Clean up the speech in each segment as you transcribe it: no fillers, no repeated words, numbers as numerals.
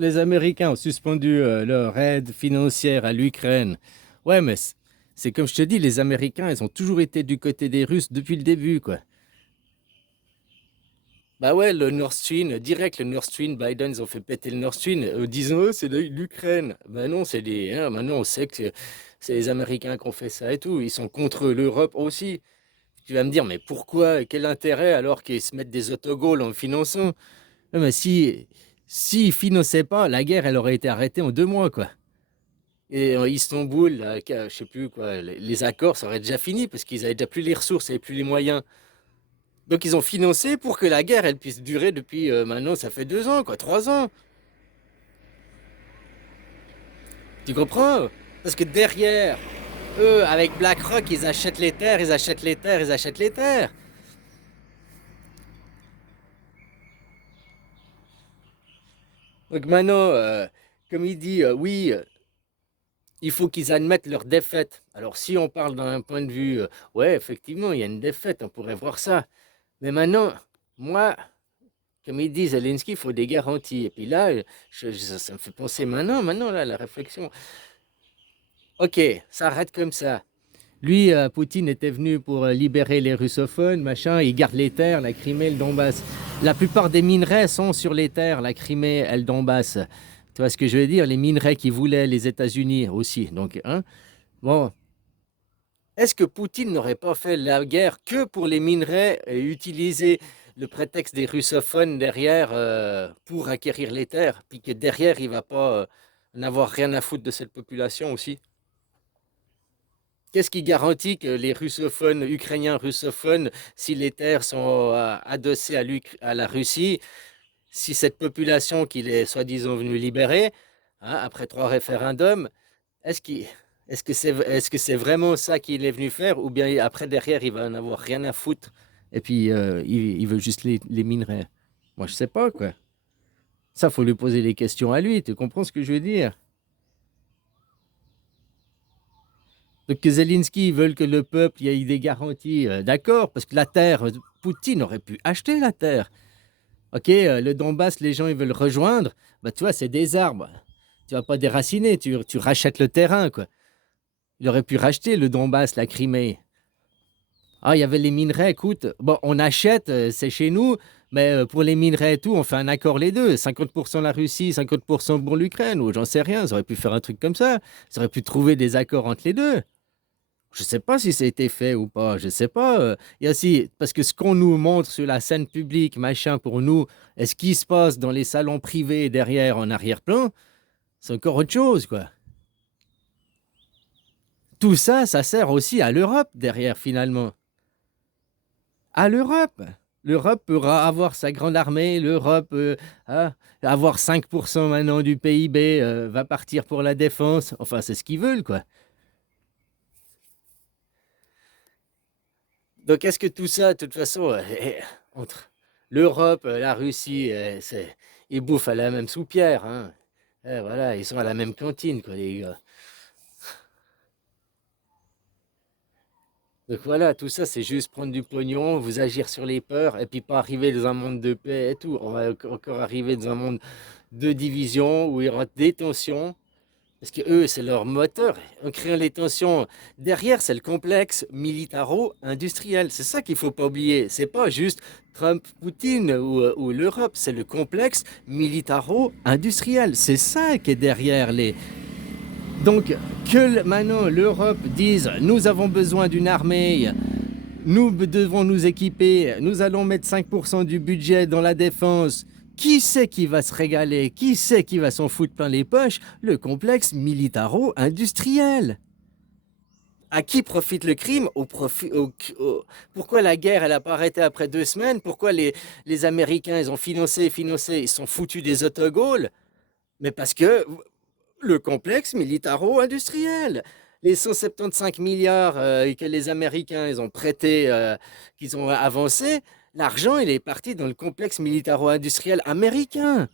Les Américains ont suspendu leur aide financière à l'Ukraine. Ouais, mais c'est comme je te dis, les Américains, ils ont toujours été du côté des Russes depuis le début, quoi. Bah ouais, le Nord Stream, direct, le Nord Stream, Biden, ils ont fait péter le Nord Stream, disant, oh, c'est l'Ukraine. Ben non, maintenant, on sait que c'est les Américains qui ont fait ça et tout. Ils sont contre l'Europe aussi. Tu vas me dire, mais pourquoi? Quel intérêt alors qu'ils se mettent des autogols en finançant? Ouais, mais s'ils finançaient pas, la guerre, elle aurait été arrêtée en 2 mois, quoi. Et Istanbul, là, je sais plus quoi, les accords, ça aurait déjà fini parce qu'ils avaient déjà plus les ressources, ils avaient plus les moyens. Donc ils ont financé pour que la guerre, elle puisse durer depuis maintenant, ça fait 2 ans, quoi, 3 ans. Tu comprends? Parce que derrière, eux, avec BlackRock, ils achètent les terres, ils achètent les terres, ils achètent les terres. Donc maintenant, comme il dit, oui, il faut qu'ils admettent leur défaite. Alors si on parle d'un point de vue, ouais, effectivement, il y a une défaite, on pourrait voir ça. Mais maintenant, moi, comme il dit Zelensky, il faut des garanties. Et puis là, ça me fait penser maintenant, là, la réflexion. Ok, ça arrête comme ça. Lui, Poutine était venu pour libérer les russophones, machin, il garde les terres, la Crimée, le Donbass. La plupart des minerais sont sur les terres, la Crimée et le Donbass. Tu vois ce que je veux dire? Les minerais qui voulaient les États-Unis aussi. Donc, hein? Bon, est-ce que Poutine n'aurait pas fait la guerre que pour les minerais et utiliser le prétexte des russophones derrière pour acquérir les terres, puis que derrière, il va pas n'avoir rien à foutre de cette population aussi? Qu'est-ce qui garantit que les russophones, ukrainiens russophones, si les terres sont adossées à la Russie, si cette population qu'il est soi-disant venu libérer, hein, après 3 référendums, est-ce qu'il, est-ce que c'est vraiment ça qu'il est venu faire, ou bien après derrière il va en avoir rien à foutre et puis il veut juste les minerais. Moi je sais pas quoi. Ça faut lui poser les questions à lui. Tu comprends ce que je veux dire? Donc que Zelensky veulent que le peuple y ait des garanties, d'accord, parce que la terre, Poutine aurait pu acheter la terre. Ok, le Donbass, les gens ils veulent rejoindre, bah tu vois, c'est des arbres. Tu vas pas déraciner, tu rachètes le terrain, quoi. Il aurait pu racheter le Donbass, la Crimée. Ah, il y avait les minerais, écoute, bon, on achète, c'est chez nous, mais pour les minerais et tout, on fait un accord les deux. 50% la Russie, 50% pour l'Ukraine, ou j'en sais rien, ils auraient pu faire un truc comme ça. Ils auraient pu trouver des accords entre les deux. Je sais pas si ça a été fait ou pas, je sais pas. Il y a aussi, parce que ce qu'on nous montre sur la scène publique, machin, pour nous, et ce qui se passe dans les salons privés derrière, en arrière-plan, c'est encore autre chose, quoi. Tout ça, ça sert aussi à l'Europe derrière, finalement. À l'Europe. L'Europe pourra avoir sa grande armée, l'Europe hein, avoir 5% maintenant du PIB, va partir pour la défense. Enfin, c'est ce qu'ils veulent, quoi. Donc, est-ce que tout ça, de toute façon, entre l'Europe, la Russie, ils bouffent à la même soupière, hein. Voilà, ils sont à la même cantine, quoi, les gars. Donc voilà, tout ça, c'est juste prendre du pognon, vous agir sur les peurs, et puis pas arriver dans un monde de paix et tout. On va encore arriver dans un monde de division où il y aura des tensions. Parce que eux, c'est leur moteur. En créant les tensions, derrière, c'est le complexe militaro-industriel. C'est ça qu'il faut pas oublier. C'est pas juste Trump, Poutine ou l'Europe. C'est le complexe militaro-industriel. C'est ça qui est derrière les. Donc, que maintenant l'Europe dise nous avons besoin d'une armée, nous devons nous équiper, nous allons mettre 5% du budget dans la défense. Qui c'est qui va se régaler? Qui c'est qui va s'en foutre plein les poches? Le complexe militaro-industriel. À qui profite le crime? Pourquoi la guerre elle a pas arrêté après 2 semaines? Pourquoi les Américains ils ont financé, ils sont foutus des autogols? Mais parce que le complexe militaro-industriel. Les 175 milliards que les Américains ils ont prêtés, qu'ils ont avancé, l'argent il est parti dans le complexe militaro-industriel américain.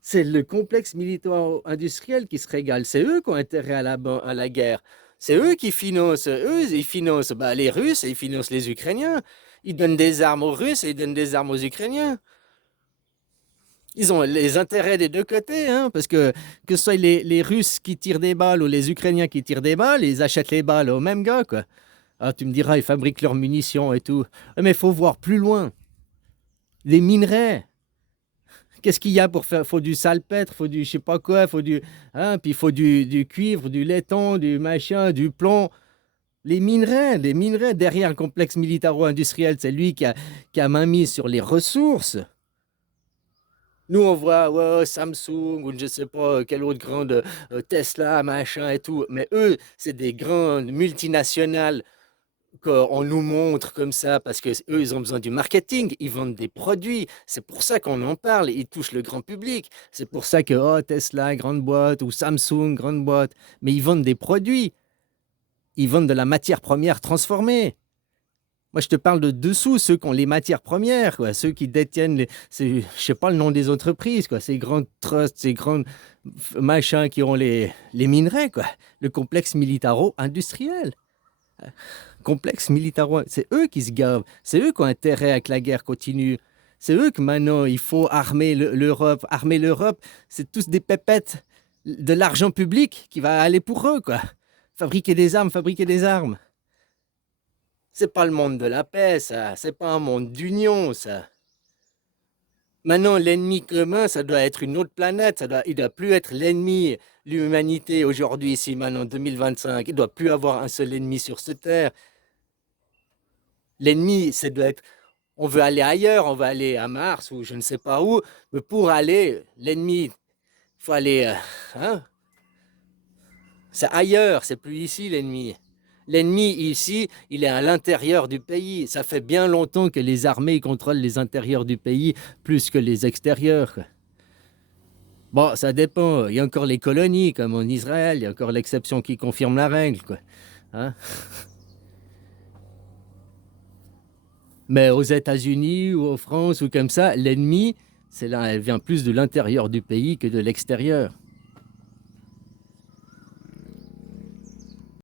C'est le complexe militaro-industriel qui se régale. C'est eux qui ont intérêt à la guerre. C'est eux qui financent. Eux, ils financent bah, les Russes et ils financent les Ukrainiens. Ils donnent des armes aux Russes et ils donnent des armes aux Ukrainiens. Ils ont les intérêts des deux côtés, hein, parce que ce soit les Russes qui tirent des balles ou les Ukrainiens qui tirent des balles, ils achètent les balles aux mêmes gars, quoi. Ah, tu me diras, ils fabriquent leurs munitions et tout. Mais il faut voir plus loin. Les minerais. Qu'est-ce qu'il y a pour faire? Il faut du salpêtre, il faut du je sais pas quoi, il faut du. Hein, puis il faut du cuivre, du laiton, du machin, du plomb. Les minerais derrière le complexe militaro-industriel, c'est lui qui a main mise sur les ressources. Nous, on voit ouais, Samsung ou je ne sais pas quelle autre grande Tesla, machin et tout. Mais eux, c'est des grandes multinationales qu'on nous montre comme ça parce que eux, ils ont besoin du marketing. Ils vendent des produits. C'est pour ça qu'on en parle. Ils touchent le grand public. C'est pour ça que oh, Tesla, grande boîte, ou Samsung, grande boîte. Mais ils vendent des produits. Ils vendent de la matière première transformée. Moi, je te parle de dessous, ceux qui ont les matières premières, quoi, ceux qui détiennent, je sais pas le nom des entreprises, quoi, ces grands trusts, ces grands machins qui ont les minerais, quoi, le complexe militaro-industriel. Complexe militaro, c'est eux qui se gavent, c'est eux qui ont intérêt à que la guerre continue. C'est eux que maintenant il faut armer l'Europe. Armer l'Europe, c'est tous des pépettes de l'argent public qui va aller pour eux, quoi. Fabriquer des armes, fabriquer des armes. C'est pas le monde de la paix, ça. C'est pas un monde d'union, ça. Maintenant, l'ennemi commun, ça doit être une autre planète. Il doit plus être l'ennemi, l'humanité aujourd'hui, ici, maintenant, 2025. Il doit plus avoir un seul ennemi sur cette terre. L'ennemi, ça doit être. On veut aller ailleurs, on veut aller à Mars ou je ne sais pas où. Mais pour aller, l'ennemi, il faut aller. Hein? C'est ailleurs, c'est plus ici l'ennemi. L'ennemi ici, il est à l'intérieur du pays. Ça fait bien longtemps que les armées contrôlent les intérieurs du pays plus que les extérieurs. Bon, ça dépend. Il y a encore les colonies, comme en Israël. Il y a encore l'exception qui confirme la règle, quoi. Hein? Mais aux États-Unis ou en France ou comme ça, l'ennemi, c'est là, elle vient plus de l'intérieur du pays que de l'extérieur.